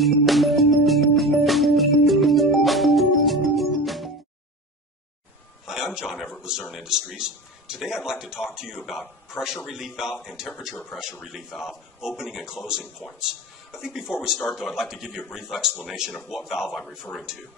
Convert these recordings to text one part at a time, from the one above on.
Hi, I'm John Everett with Zurn Industries. Today I'd like to talk to you about pressure relief valve and temperature pressure relief valve opening and closing points. I think before we start though, I'd like to give you a brief explanation of what valve I'm referring to.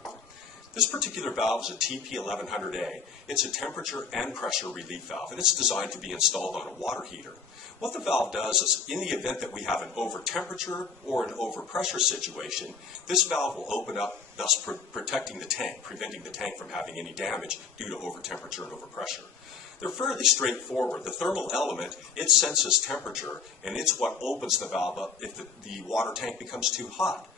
This particular valve is a TP1100A. It's a temperature and pressure relief valve, and it's designed to be installed on a water heater. What the valve does is, in the event that we have an over temperature or an over pressure situation, this valve will open up, thus protecting the tank, preventing the tank from having any damage due to over temperature and over pressure. They're fairly straightforward. The thermal element, it senses temperature, and it's what opens the valve up if the water tank becomes too hot.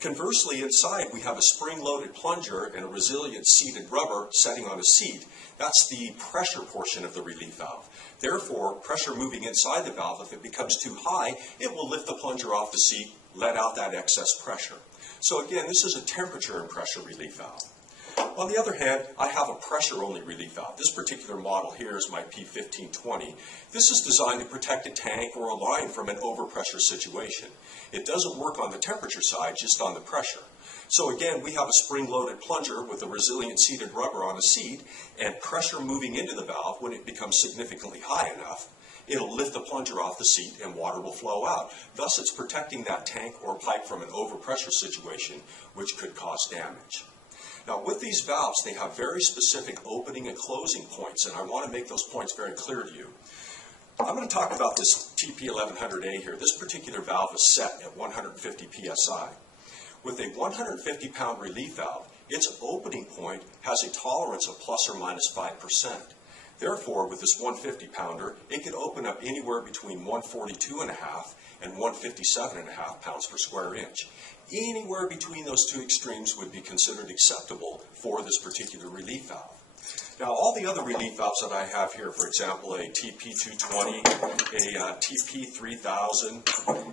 Conversely, inside we have a spring-loaded plunger and a resilient seated rubber setting on a seat. That's the pressure portion of the relief valve. Therefore, pressure moving inside the valve, if it becomes too high, it will lift the plunger off the seat, let out that excess pressure. So again, this is a temperature and pressure relief valve. On the other hand, I have a pressure-only relief valve. This particular model here is my P1520. This is designed to protect a tank or a line from an overpressure situation. It doesn't work on the temperature side, just on the pressure. So again, we have a spring-loaded plunger with a resilient seated rubber on a seat, and pressure moving into the valve when it becomes significantly high enough, it'll lift the plunger off the seat and water will flow out. Thus, it's protecting that tank or pipe from an overpressure situation, which could cause damage. Now, with these valves, they have very specific opening and closing points, and I want to make those points very clear to you. I'm going to talk about this TP1100A here. This particular valve is set at 150 psi. With a 150-pound relief valve, its opening point has a tolerance of plus or minus 5%. Therefore, with this 150-pounder, it can open up anywhere between 142.5 and 157.5 pounds per square inch. Anywhere between those two extremes would be considered acceptable for this particular relief valve. Now, all the other relief valves that I have here, for example, a TP220, a TP3000,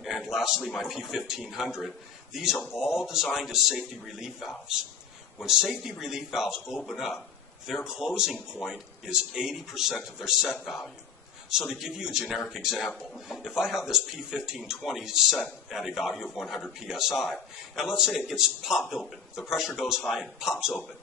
and lastly my P1500, these are all designed as safety relief valves. When safety relief valves open up, their closing point is 80% of their set value. So to give you a generic example, if I have this P1520 set at a value of 100 psi, and let's say it gets popped open, the pressure goes high and pops open,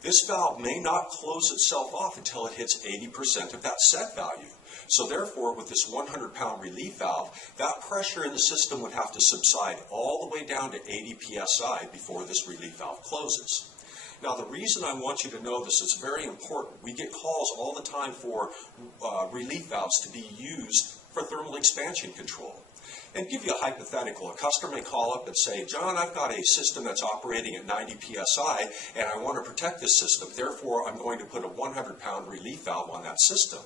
this valve may not close itself off until it hits 80% of that set value. So therefore, with this 100-pound relief valve, that pressure in the system would have to subside all the way down to 80 psi before this relief valve closes. Now, the reason I want you to know this is very important. We get calls all the time for relief valves to be used for thermal expansion control. And give you a hypothetical. A customer may call up and say, John, I've got a system that's operating at 90 psi, and I want to protect this system. Therefore, I'm going to put a 100-pound relief valve on that system.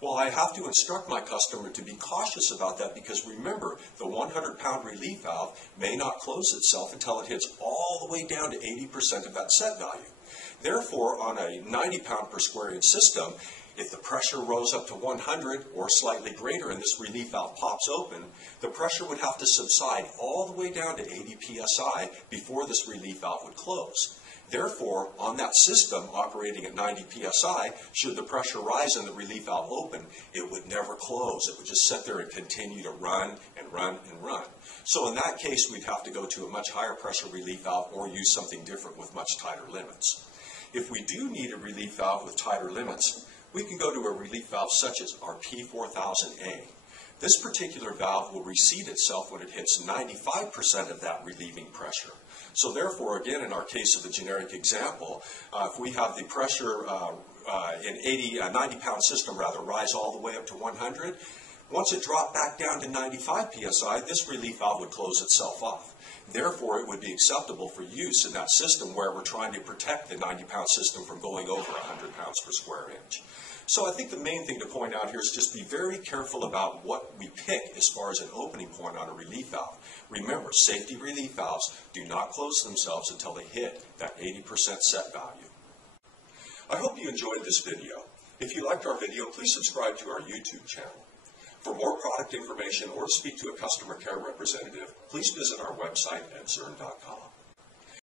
Well, I have to instruct my customer to be cautious about that because remember, the 100-pound relief valve may not close itself until it hits all the way down to 80% of that set value. Therefore, on a 90-pound per square inch system, if the pressure rose up to 100 or slightly greater and this relief valve pops open, the pressure would have to subside all the way down to 80 psi before this relief valve would close. Therefore, on that system operating at 90 psi, should the pressure rise and the relief valve open, it would never close. It would just sit there and continue to run and run and run. So in that case, we'd have to go to a much higher pressure relief valve or use something different with much tighter limits. If we do need a relief valve with tighter limits, we can go to a relief valve such as our P4000A. This particular valve will reseat itself when it hits 95% of that relieving pressure. So therefore, again, in our case of a generic example, if we have the pressure in 90-pound system rise all the way up to 100, once it dropped back down to 95 psi, this relief valve would close itself off. Therefore, it would be acceptable for use in that system where we're trying to protect the 90-pound system from going over 100 pounds per square inch. So I think the main thing to point out here is just be very careful about what we pick as far as an opening point on a relief valve. Remember, safety relief valves do not close themselves until they hit that 80% set value. I hope you enjoyed this video. If you liked our video, please subscribe to our YouTube channel. For more product information or to speak to a customer care representative, please visit our website at zurn.com.